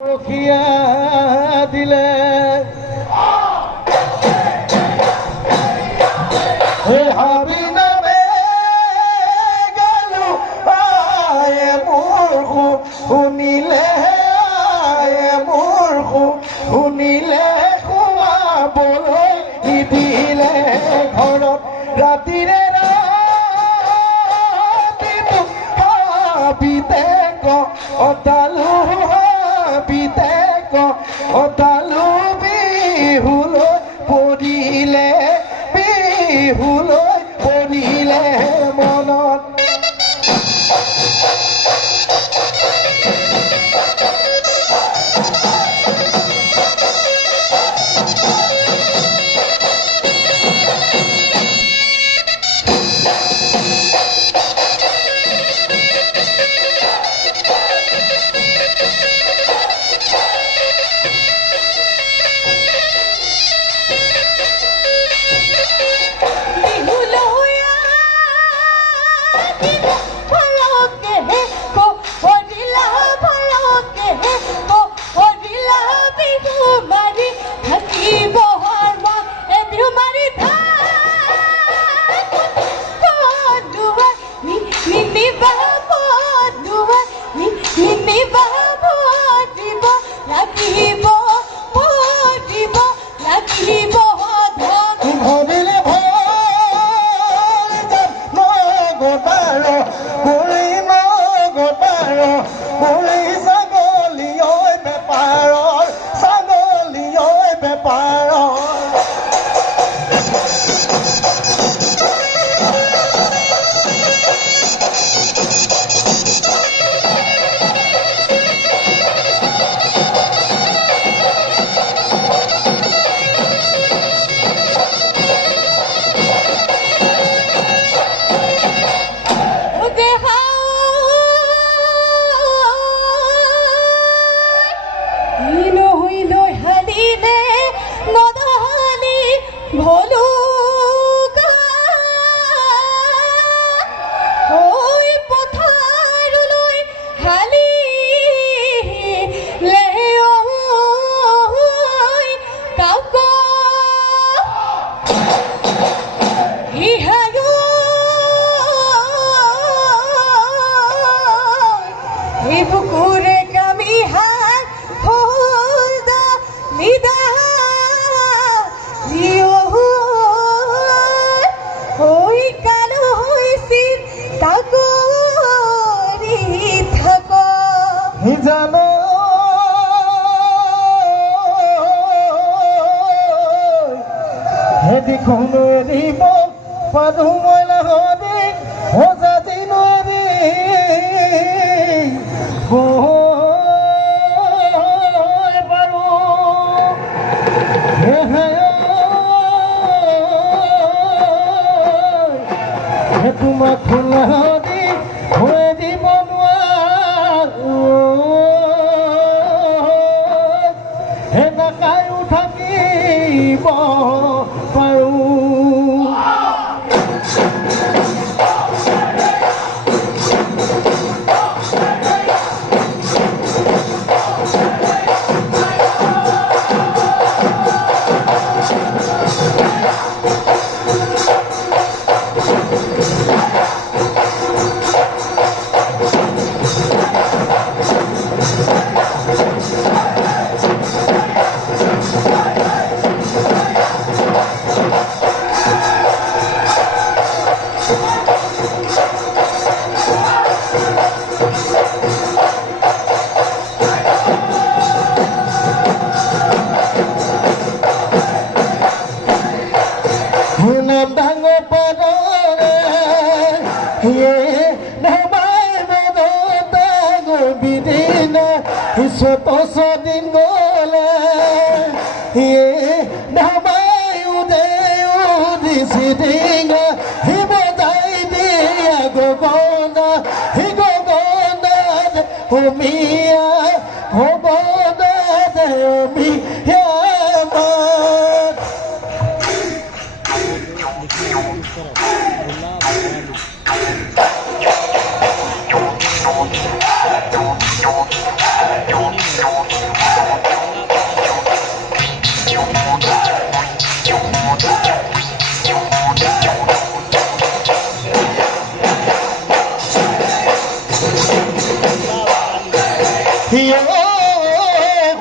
ৰখিয়া দিলে হে হাবি নামে গেল আয় মূৰ্খ শুনিলে আয় মূৰ্খ শুনিলে সোমাবলৈ নিদিলে ঘৰত ৰাতিৰে ৰাতিটো হাবিতে অতালো হাবিতে অতালো বিহুলৈ পৰিলে বিহুলৈ পৰিলে মনত জানো হেদি কোনো এৰিব পাৰো মই লাহৰি সজাতি নদী পাৰো তোমাক লাহৰি হৈ দিব দিন গলে ধামাই উদয় উদিছি ডিঙা হি বজাই দিয়া গগনা হি গগনাত হুমিয়া ভৱনাত হুমিয়া মাত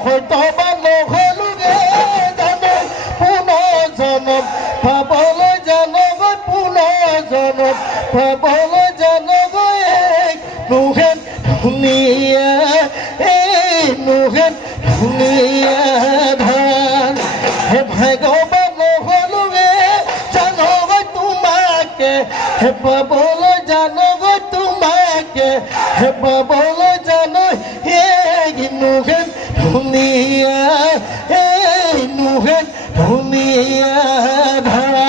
হয়তো বা নহ'লোগে জানো পুনৰ্জনম পাবলৈ জানগৈ পুনৰ্জনম পাবলৈ জানগৈ নোহেন ধুনীয়া নোহেন ধুনীয়া ধান হে ভাগ্যৱান নহ'লোগে জানগৈ তোমাকে হে পাবলৈ জানগৈ তোমাকে হে পাবলৈ জানো নোহেন ধুনীয়া নোহেন ধুনীয়া ধাৰা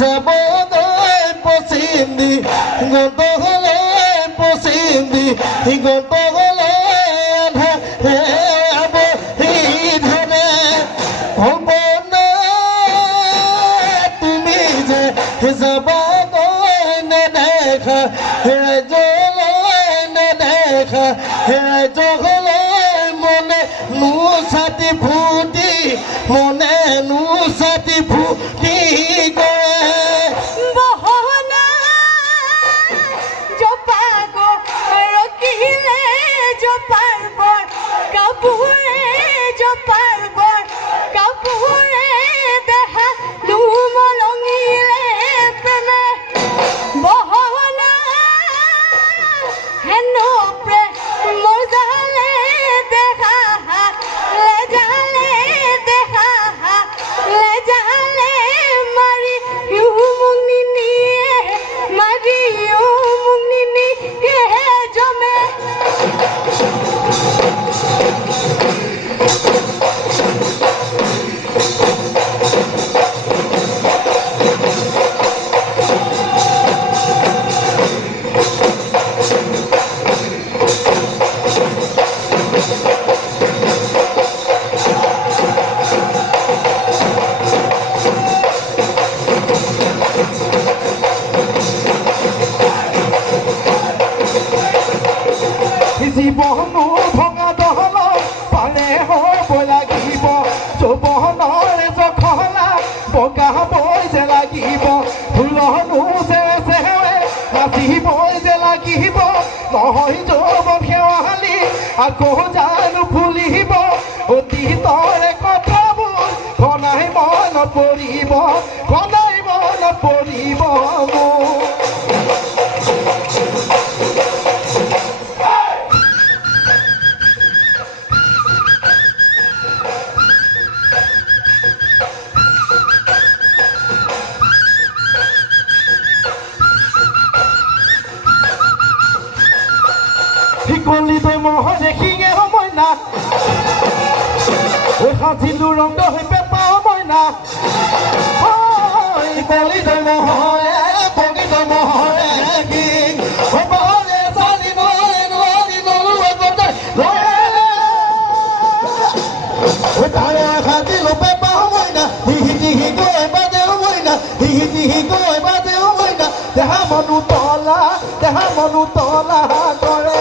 Zabodoi posindi, gotogole posindi, gotogole adha abo hidhane, holpona tumi je zabodoi ne dekha, jole ne dekha, jole mone nusati phuti, mone nusati phuti go. জীৱনো ভঙা দহল পালে হ'ব লাগিব যৌৱনৰে জখলা বগাবই যে লাগিব ফুলনো চেৰে চেৰে নাচিবই যে লাগিব নহয় যৌৱন শেৱালি আকৌ জানো ফুলিব অতীতৰে কথাবোৰ ঘনাই মনত পৰিব ঘনাই মনত পৰিব Koli doi moho dekhinge homoi na Oi khatilu rong do hoi pepa homoi na Oi koli doi moho pogi doi moho king Oi bahole sali noli nolu agote Oi tare khatilu pepa homoi na Hihi goi bade homoi na Hihi goi bade homoi na Deha monu tola kore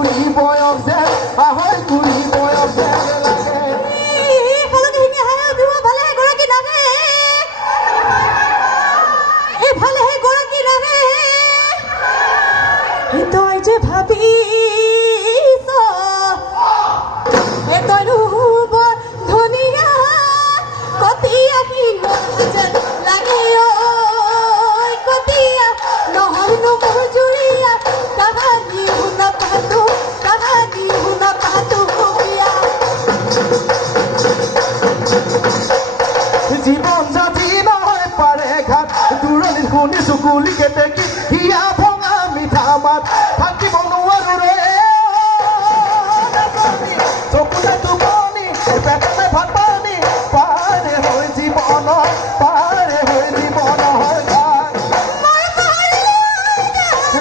কুড়ি বয়সে আহৈ কুড়ি বয়সে লাগে ফলকে হিঙে হায় বিহু ভালে গৰাকী নামে এফালে হে গৰাকী নামে তই যে ভাবিছ তই বৰ ধুনীয়া কতিয়া যেন লাগে কতিয়া নহয় নো মোৰ জুৰিয়া কাহানি শুনা পাতো বিয়া জীবন জাতি নহয় পাৰে ঘাট দূৰণিত শুনিছো গুলি কেতেকী হিয়া ভঙা মিঠা মাত থাকিব নোৱাৰো ৰে চকুলে টোপনি পেটতে ভাত পানী পাৰে হৈ জীৱনৰ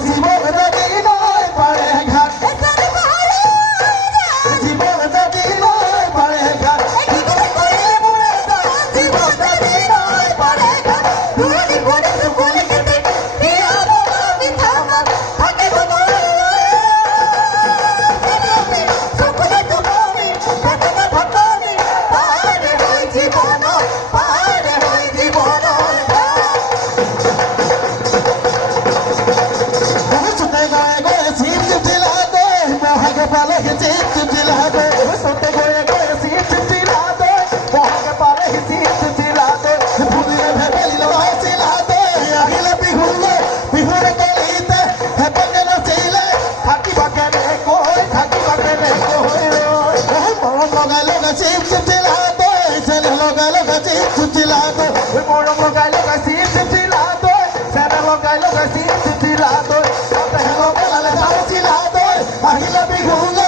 জীবন জাতি নহয় পাৰে ঘাট জীবন জাতি নহয় পাৰে ঘাট I love you.